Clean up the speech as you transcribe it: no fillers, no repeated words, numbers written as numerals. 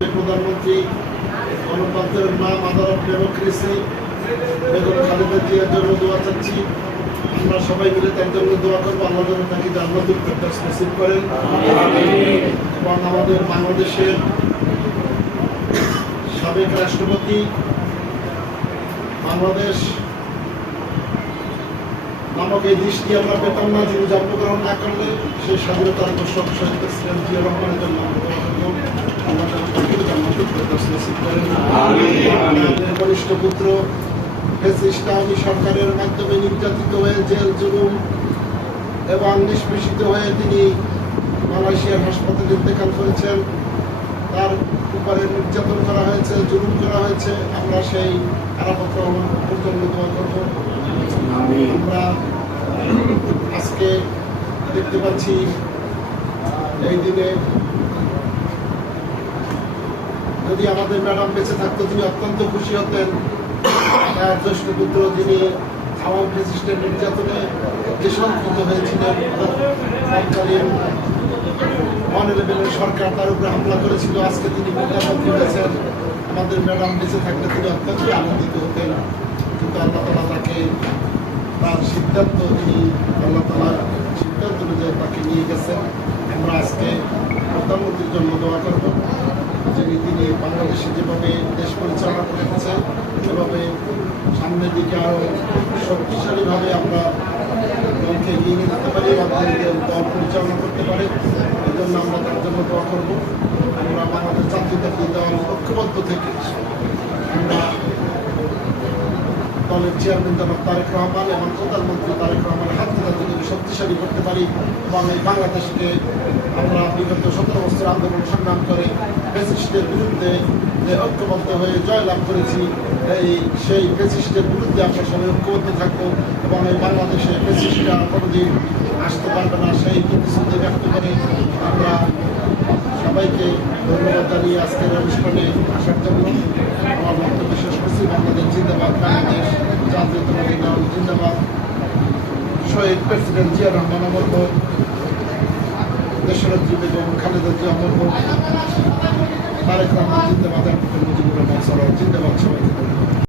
প্রধানমন্ত্রী গণতন্ত্রের মা, mother of democracy Begum Khaleda জিয়ার জন্য দোয়া চাচ্ছি। আমরা সবাই মিলে তার জন্য দোয়া করবো, আল্লাহ যেন তাকে জান্নাতুল ফেরদাউস নসিব করেন। এবং আমাদের বাংলাদেশের সাবেক রাষ্ট্রপতি, বাংলাদেশ নামক এই দেশটি আমরা পেতাম না যিনি জন্মগ্রহণ না করলে। সেই স্বাধীনতার ঘোষক শহীদ প্রেসিডেন্ট জিয়া রহমানের জন্য কনিষ্ঠ পুত্র ফ্যাসিস্ট আওয়ামী সরকারের মাধ্যমে নির্যাতিত হয়ে জেল জুলুম এবং নিষ্পেষিত হয়ে তিনি মালয়েশিয়ার হাসপাতালে ইন্তেকাল করেছেন। তার উপরে নির্যাতন করা হয়েছে, জুলুম করা হয়েছে। আমরা সেই আরাফাত রহমানের জন্য দোয়া করব। আমরা আজকে দেখতে পাচ্ছি এই দিনে যদি আমাদের ম্যাডাম বেঁচে থাকতো তিনি অত্যন্ত খুশি হতেন। তার জ্যেষ্ঠ পুত্র যিনি আওয়ামী ফ্যাসিস্টের নির্যাতনে যে শঙ্কিত হয়েছিলেন, তৎকালীন 111 সরকার তার উপরে হামলা করেছিল, আজকে তিনি প্রধানমন্ত্রী হয়েছেন। আমাদের ম্যাডাম বেঁচে থাকলে তিনি অত্যন্ত আনন্দিত হতেন, কিন্তু আল্লাহ তাআলা তাকে তার সিদ্ধান্ত আল্লাহ তাআলার সিদ্ধান্ত অনুযায়ী তাকে নিয়ে গেছেন। আমরা আজকে প্রধানমন্ত্রীর জন্য দোয়া করব, তিনি বাংলাদেশে যেভাবে দেশ পরিচালনা করে গেছেন সেভাবে সামনের দিকে আরও শক্তিশালীভাবে আমরা দলকে এগিয়ে নিয়ে যেতে পারি, দল পরিচালনা করতে পারে। এই জন্য আমরা তার জন্য দোয়া করব। আমরা বাংলাদেশ জাতীয়তাবাদী দল ঐক্যবদ্ধ থেকে আমরা দলের চেয়ারম্যান জনাব তারেক রহমান এবং প্রধানমন্ত্রী তারেক রহমানের হাত ধরে যদি শক্তিশালী করতে পারি এবং এই বাংলাদেশকে আমরা বিগত 17 বছর আন্দোলন সংগ্রাম করে ফ্যাসিস্টের বিরুদ্ধে যে ঐক্যবদ্ধ হয়ে জয়লাভ করেছি, সেই ফ্যাসিস্টের বিরুদ্ধে আমরা সবাই ঐক্যবদ্ধ থাকবো এবং এই বাংলাদেশে ফ্যাসিস্টরা কোনোদিন আসতে পারবে না সেই প্রতিশ্রুতি ব্যক্ত করে আমরা সবাইকে ধন্যবাদ জানিয়ে আজকের অনুষ্ঠানে আসার জন্য আমার বক্তব্য শেষ করছি। বাংলাদেশ জিন্দাবাদ, বাংলাদেশ জাতীয়তাবাদী দল জিন্দাবাদ, শহীদ প্রেসিডেন্ট জিয়া রহমান অমর হোক, দেশনেত্রী বেগম খালেদা জিয়া অমর হোক, তারেক রহমান জিন্দাবাদ, মুজিবুর রহমান জিন্দাবাদ। সবাইকে